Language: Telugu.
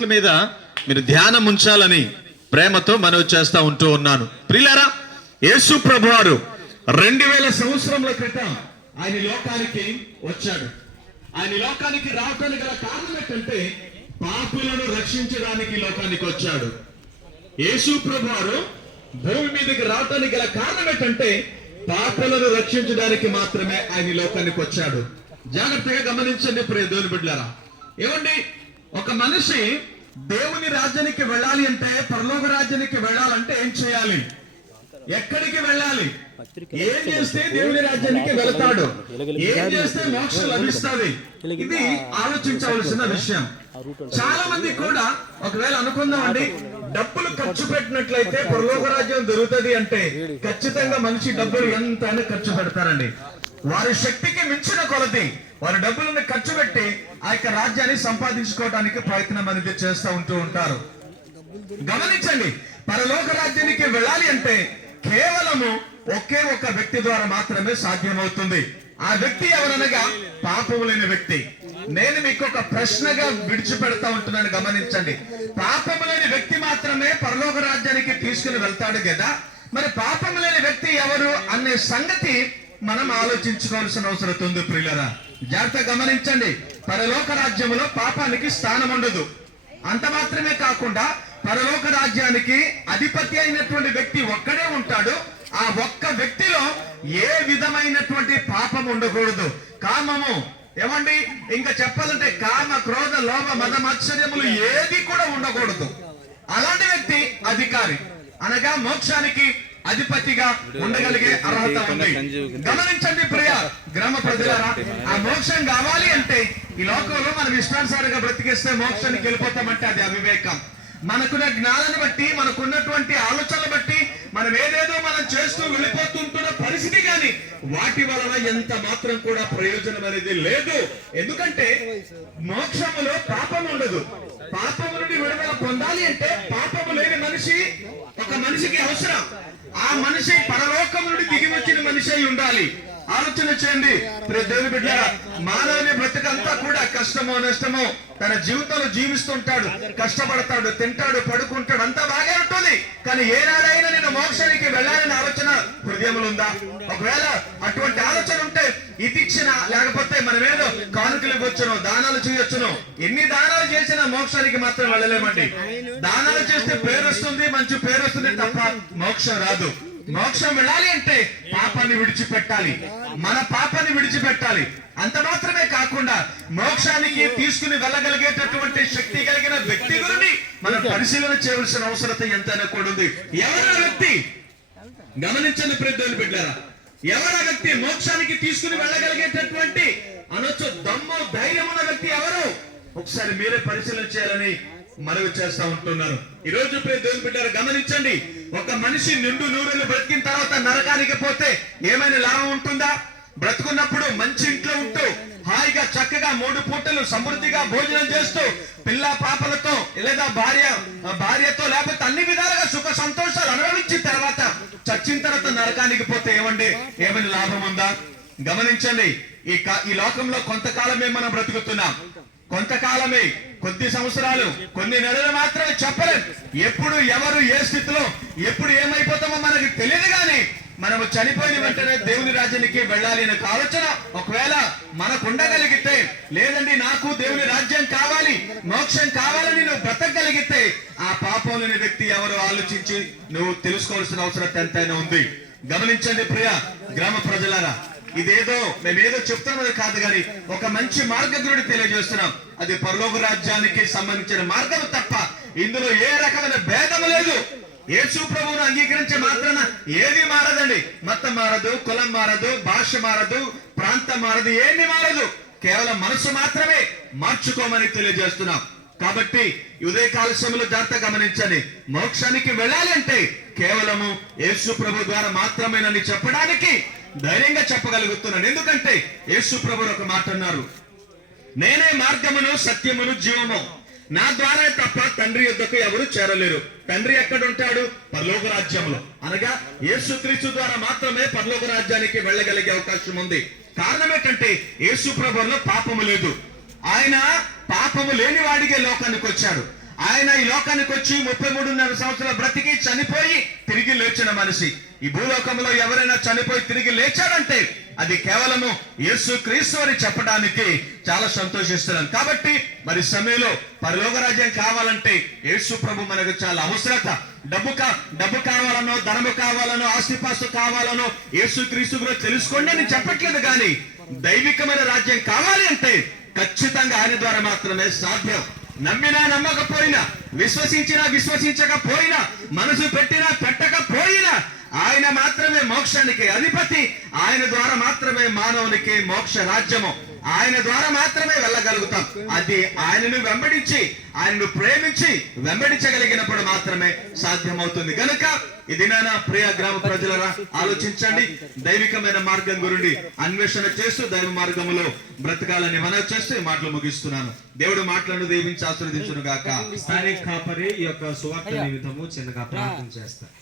మాటల మీద మీరు ధ్యానం ఉంచాలని ప్రేమతో మనవి చేస్తా ఉంటూ ఉన్నాను. ప్రియులారా, యేసు ప్రభువారు 2000 సంవత్సరముల క్రితం ఆయన లోకానికి వచ్చాడు. ఆయన లోకానికి రావడానికి గల కారణం ఏంటంటే పాపులను రక్షించడానికి లోకానికి వచ్చాడు. యేసు ప్రభువారు భూమి మీదకి రావడానికి గల కారణం ఏంటంటే పాపులను రక్షించడానికి మాత్రమే ఆయన లోకానికి వచ్చాడు. జాగ్రత్తగా గమనించండి ప్రియ దేవుని బిడ్డలారా. ఏమండి, ఒక మనిషి దేవుని రాజ్యానికి వెళ్ళాలి అంటే, పరలోక రాజ్యానికి వెళ్ళాలంటే ఏం చేయాలి? ఎక్కడికి వెళ్ళాలి? ఏం చేస్తే దేవుని రాజ్యానికి వెళతాడు? ఏం చేస్తే మోక్షం లభిస్తుంది? ఇది ఆలోచించవలసిన విషయం. చాలా మంది కూడా ఒకవేళ అనుకుందామండి, డబ్బులు ఖర్చు పెట్టినట్లయితే పరలోక రాజ్యం దొరుకుతుంది అంటే ఖచ్చితంగా మనిషి డబ్బులు ఎంత అని ఖర్చు పెడతారండి. వారి శక్తికి మించిన కొలది వారి డబ్బులను ఖర్చు పెట్టి ఆ యొక్క రాజ్యాన్ని సంపాదించుకోవడానికి ప్రయత్నం అనేది చేస్తూ ఉంటూ ఉంటారు. గమనించండి, పరలోక రాజ్యానికి వెళ్ళాలి అంటే కేవలము ఒకే ఒక వ్యక్తి ద్వారా మాత్రమే సాధ్యమవుతుంది. ఆ వ్యక్తి ఎవరనగా పాపము లేని వ్యక్తి. నేను మీకు ఒక ప్రశ్నగా విడిచిపెడతా ఉంటున్నాను, గమనించండి. పాపము లేని వ్యక్తి మాత్రమే పరలోక రాజ్యానికి తీసుకుని వెళ్తాడు కదా, మరి పాపము లేని వ్యక్తి ఎవరు అనే సంగతి మనం ఆలోచించుకోవాల్సిన అవసరం ఉంది. ప్రియులరా, జాగ్రత్త గమనించండి. పరలోక రాజ్యములో పాపానికి స్థానం ఉండదు. అంత మాత్రమే కాకుండా పరలోక రాజ్యానికి అధిపతి అయినటువంటి వ్యక్తి ఒక్కడే ఉంటాడు. ఆ ఒక్క వ్యక్తిలో ఏ విధమైనటువంటి పాపం ఉండకూడదు. కామము, ఏమండి, ఇంకా చెప్పాలంటే కామ, క్రోధ, లోభ, మద, మత్సర్యములు ఏది కూడా ఉండకూడదు. అలాంటి వ్యక్తి అధికారి అనగా మోక్షానికి అధిపతిగా ఉండగలిగే అర్హత ఉంది. గమనించండి ప్రియ గ్రామ ప్రజలారా, ఆ మోక్షం కావాలి అంటే ఈ లోకంలో మనం ఇష్టానుసారంగా బ్రతికేస్తే మోక్షానికి వెళ్ళిపోతామంటే అది అవివేకం. మనకున్న జ్ఞానాన్ని బట్టి, మనకున్నటువంటి ఆలోచనలు బట్టి మనం ఏదేదో మనం చేస్తూ వెళ్ళిపోతుంటున్న పరిస్థితి కానీ వాటి వలన ఎంత మాత్రం కూడా ప్రయోజనం అనేది లేదు. ఎందుకంటే మోక్షములో పాపం ఉండదు. పాపము నుండి విడుదల పొందాలి అంటే పాపము లేని మనిషి ఒక మనిషికి అవసరం. ఆ మనిషి పరలోకం నుండి దిగి వచ్చిన మనిషి అయి ఉండాలి. ఆలోచన చేయండి దేవుని బిడ్డలారా, మానవుని బ్రతుకంతా కూడా కష్టమో నష్టమో తన జీవితంలో జీవిస్తుంటాడు, కష్టపడతాడు, తింటాడు, పడుకుంటాడు, అంతా బాగా ఉంటుంది. కానీ ఏనాడైనా నేను మోక్షానికి వెళ్ళాలని ఆలోచన హృదయంలో ఉందా? ఒకవేళ అటువంటి ఆలోచన ఉంటే ఇదిచ్చిన, లేకపోతే మనమేదో కానుకలు ఇవ్వచ్చును, దానాలు చేయొచ్చును. ఎన్ని దానాలు చేసినా మోక్షానికి మాత్రం వెళ్ళలేమండి. దానాలు చేస్తే పేరు వస్తుంది, మంచి పేరు వస్తుంది తప్ప మోక్షం రాదు. మోక్షం వెళ్ళాలి అంటే పాపాన్ని విడిచిపెట్టాలి, మన పాపాన్ని విడిచిపెట్టాలి. అంత మాత్రమే కాకుండా మోక్షానికి తీసుకుని వెళ్ళగలిగేటటువంటి శక్తి కలిగిన వ్యక్తి గురిని మనం పరిశీలన చేయవలసిన అవసరత ఎంతైనా కూడా ఉంది. ఎవరా వ్యక్తి? గమనించండి ప్రియమైన బిడ్డలారా, ఎవరా వ్యక్తి మోక్షానికి తీసుకుని వెళ్ళగలిగేటటువంటి అనొచ్చు దమ్ము, ధైర్యం ఉన్న వ్యక్తి ఎవరు? ఒకసారి మీరే పరిశీలన చేయాలని మనవి చేస్తా ఉంటున్నారు. ఈ రోజు దేవుని బిడ్డలారా గమనించండి, ఒక మనిషి నిండు నూరేళ్లు బ్రతికిన తర్వాత నరకానికి పోతే ఏమైనా లాభం ఉంటుందా? బ్రతుకున్నప్పుడు మంచి ఇంట్లో ఉంటూ హాయిగా చక్కగా 3 పూటలు సమృద్ధిగా భోజనం చేస్తూ పిల్ల పాపలతో లేదా భార్యతో లేకపోతే అన్ని విధాలుగా సుఖ సంతోషాలు అనుభవించిన తర్వాత చచ్చిన తర్వాత నరకానికి పోతే ఏమైనా లాభం ఉందా? గమనించండి, ఈ లోకంలో కొంతకాలమే మనం బ్రతుకుతున్నాం. కొంతకాలమే, కొద్ది సంవత్సరాలు, కొన్ని నెలలు మాత్రమే చెప్పలేం. ఎప్పుడు ఎవరు ఏ స్థితిలో ఎప్పుడు ఏమైపోతామో మనకి తెలియదు. కానీ మనము చనిపోయిన వెంటనే దేవుని రాజ్యానికి వెళ్ళాలి అనే ఆలోచన ఒకవేళ మనకు ఉండగలిగితే, లేదండి నాకు దేవుని రాజ్యం కావాలి, మోక్షం కావాలని నువ్వు బ్రతకగలిగితే ఆ పాపం లేని వ్యక్తి ఎవరు ఆలోచించి నువ్వు తెలుసుకోవాల్సిన అవసరం ఎంతైనా ఉంది. గమనించండి ప్రియ గ్రామ ప్రజలారా, ఇదేదో మేమేదో చెప్తున్నది కాదు, కానీ ఒక మంచి మార్గజ్ఞుడి తెలియజేస్తున్నాం. అది పరలోక రాజ్యానికి సంబంధించిన మార్గం తప్ప ఇందులో ఏ రకమైన భేదము లేదు. యేసు ప్రభువును అంగీకరించే మాత్రాన ఏది మారదండి. మతం మారదు, కులం మారదు, భాష మారదు, ప్రాంతం మారదు, ఏమి మారదు. కేవలం మనసు మాత్రమే మార్చుకోమని తెలియజేస్తున్నాం. కాబట్టి ఉదయకాల సమయంలో జాగ్రత్త గమనించండి. మోక్షానికి వెళ్ళాలి అంటే కేవలము యేసు ప్రభు ద్వారా మాత్రమేనని చెప్పడానికి ధైర్యంగా చెప్పగలుగుతున్నాను. ఎందుకంటే యేసు ప్రభు ఒక మాట అన్నారు, నేనే మార్గమును, సత్యమును, జీవము, నా ద్వారా తప్ప తండ్రి యొద్దకు ఎవరు చేరలేరు. తండ్రి ఎక్కడ ఉంటాడు? పరలోక రాజ్యంలో. అనగా యేసుక్రీస్తు ద్వారా మాత్రమే పరలోక రాజ్యానికి వెళ్ళగలిగే అవకాశం ఉంది. కారణం ఏంటంటే యేసు ప్రభువులో పాపము లేదు. ఆయన పాపము లేని వాడికే లోకానికి వచ్చాడు. ఆయన ఈ లోకానికి వచ్చి 33.5 సంవత్సరాలు బ్రతికి చనిపోయి తిరిగి లేచిన మనిషి. ఈ భూలోకంలో ఎవరైనా చనిపోయి తిరిగి లేచాడంటే అది కేవలము యేసు క్రీస్తు అని చెప్పడానికి చాలా సంతోషిస్తున్నాను. కాబట్టి మరి సమయంలో పరలోక రాజ్యం కావాలంటే యేసు ప్రభు మనకు చాలా అవసరత. డబ్బు కావాలనో, ధనము కావాలనో, ఆస్తిపాస్తు కావాలనో యేసు క్రీస్తు గురించి తెలుసుకోండి అని చెప్పట్లేదు. కానీ దైవికమైన రాజ్యం కావాలి అంటే ఖచ్చితంగా ఆయన ద్వారా మాత్రమే సాధ్యం. నమ్మినా నమ్మకపోయినా, విశ్వసించినా విశ్వసించకపోయినా, మనసు పెట్టినా పెట్టకపోయినా ఆయన మాత్రమే మోక్షానికి అధిపతి. ఆయన ద్వారా మాత్రమే మానవునికి మోక్ష రాజ్యము. ఆయన ద్వారా మాత్రమే వెళ్ళగలుగుతాం. అది ఆయనను వెంబడించి, ఆయనను ప్రేమించి వెంబడించగలిగినప్పుడు మాత్రమే సాధ్యమవుతుంది. కనుక ఇది నా ప్రియ గ్రామ ప్రజలరా, ఆలోచించండి. దైవికమైన మార్గం గురించి అన్వేషణ చేస్తూ దైవ మార్గములో బ్రతకాలని మనవి చేస్తూ ఈ మాటలు ముగిస్తున్నాను. దేవుడు మాటలను దీవించి ఆశీర్వదించును గాక. స్థానిక కాపరి ఈ యొక్క సువార్త నిమిత్తము చిన్నగా ప్రార్థన చేస్తారు.